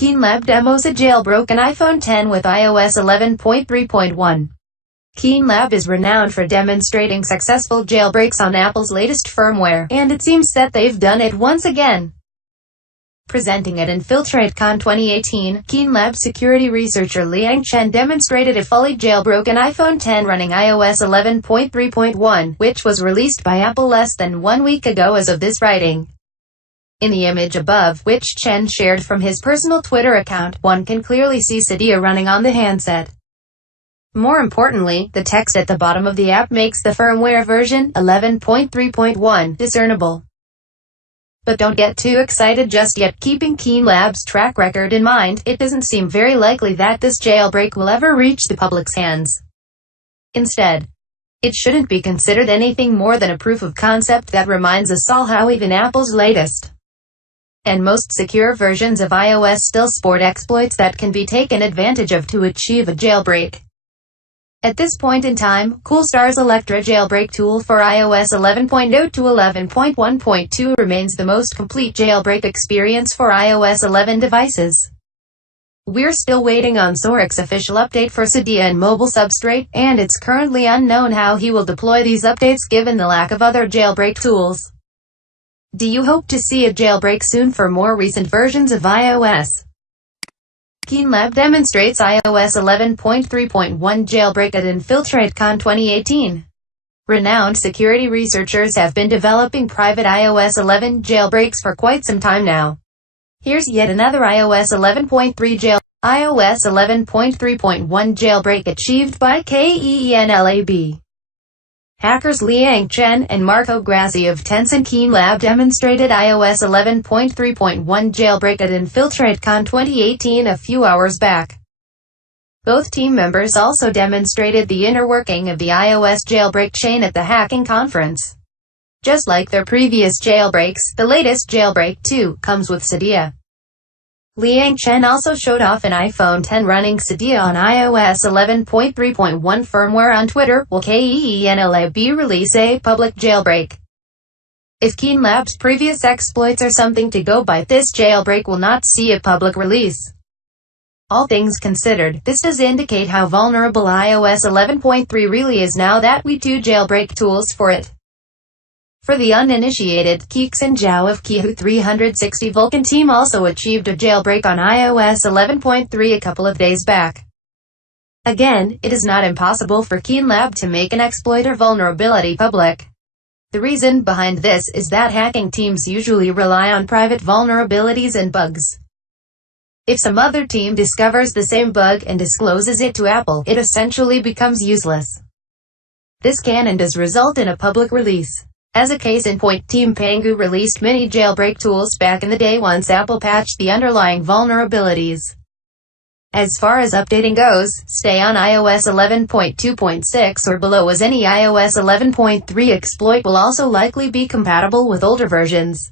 KeenLab demos a jailbroken iPhone X with iOS 11.3.1. KeenLab is renowned for demonstrating successful jailbreaks on Apple's latest firmware, and it seems that they've done it once again. Presenting at InfiltrateCon 2018, KeenLab security researcher Liang Chen demonstrated a fully jailbroken iPhone X running iOS 11.3.1, which was released by Apple less than 1 week ago as of this writing. In the image above, which Chen shared from his personal Twitter account, one can clearly see Cydia running on the handset. More importantly, the text at the bottom of the app makes the firmware version 11.3.1 discernible. But don't get too excited just yet. Keeping KeenLab's track record in mind, it doesn't seem very likely that this jailbreak will ever reach the public's hands. Instead, it shouldn't be considered anything more than a proof of concept that reminds us all how even Apple's latest and most secure versions of iOS still sport exploits that can be taken advantage of to achieve a jailbreak. At this point in time, Coolstar's Electra jailbreak tool for iOS 11.0 to 11.1.2 remains the most complete jailbreak experience for iOS 11 devices. We're still waiting on Sorik's official update for Cydia and mobile substrate, and it's currently unknown how he will deploy these updates given the lack of other jailbreak tools. Do you hope to see a jailbreak soon for more recent versions of iOS? KeenLab demonstrates iOS 11.3.1 jailbreak at InfiltrateCon 2018. Renowned security researchers have been developing private iOS 11 jailbreaks for quite some time now. Here's yet another iOS 11.3 iOS 11.3.1 jailbreak achieved by KeenLab. Hackers Liang Chen and Marco Grassi of Tencent KeenLab demonstrated iOS 11.3.1 jailbreak at InfiltrateCon 2018 a few hours back. Both team members also demonstrated the inner working of the iOS jailbreak chain at the hacking conference. Just like their previous jailbreaks, the latest jailbreak too comes with Cydia. Liang Chen also showed off an iPhone X running Cydia on iOS 11.3.1 firmware on Twitter. Will KeenLab release a public jailbreak? If KeenLab's previous exploits are something to go by, this jailbreak will not see a public release. All things considered, this does indicate how vulnerable iOS 11.3 really is now that we do jailbreak tools for it. For the uninitiated, Kixin Zhao of Qihoo 360 Vulkan team also achieved a jailbreak on iOS 11.3 a couple of days back. Again, it is not impossible for KeenLab to make an exploit or vulnerability public. The reason behind this is that hacking teams usually rely on private vulnerabilities and bugs. If some other team discovers the same bug and discloses it to Apple, it essentially becomes useless. This can and does result in a public release. As a case in point, Team Pangu released mini jailbreak tools back in the day once Apple patched the underlying vulnerabilities. As far as updating goes, stay on iOS 11.2.6 or below, as any iOS 11.3 exploit will also likely be compatible with older versions.